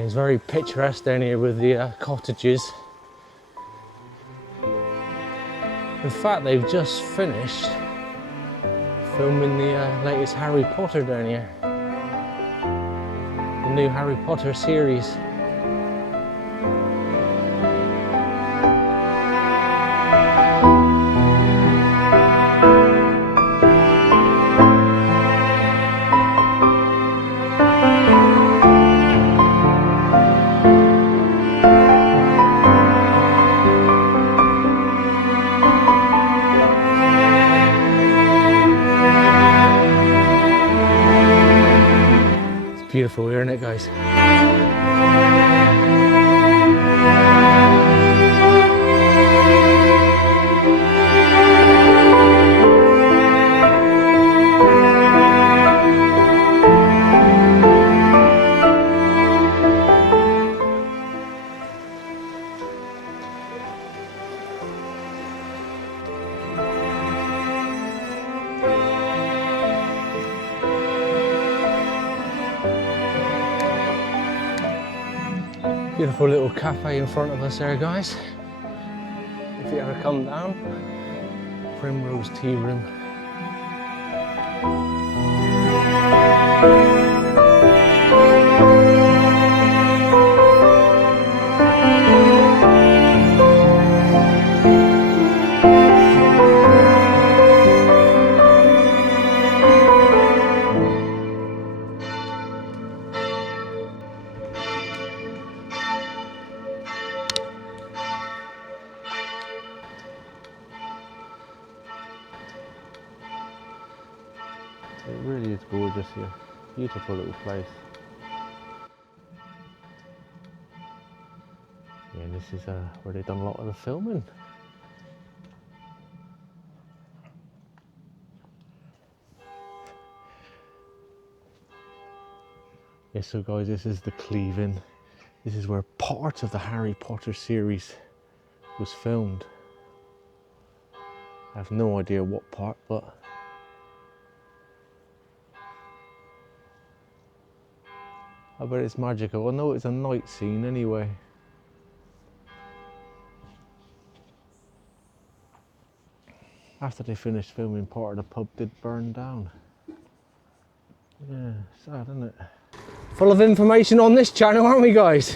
Yeah, it's very picturesque down here with the cottages. In fact, they've just finished filming the latest Harry Potter down here. The new Harry Potter series. Beautiful here, isn't it, guys? Beautiful little cafe in front of us there, guys. If you ever come down, Primrose Tea Room. It really is gorgeous here. Beautiful little place. Yeah, and this is where they've done a lot of the filming. Yeah, so guys, this is the Cleave Inn. This is where part of the Harry Potter series was filmed. I have no idea what part, but I bet it's magical. I know it's a night scene anyway. After they finished filming, part of the pub did burn down. Yeah, sad, isn't it? Full of information on this channel, aren't we, guys?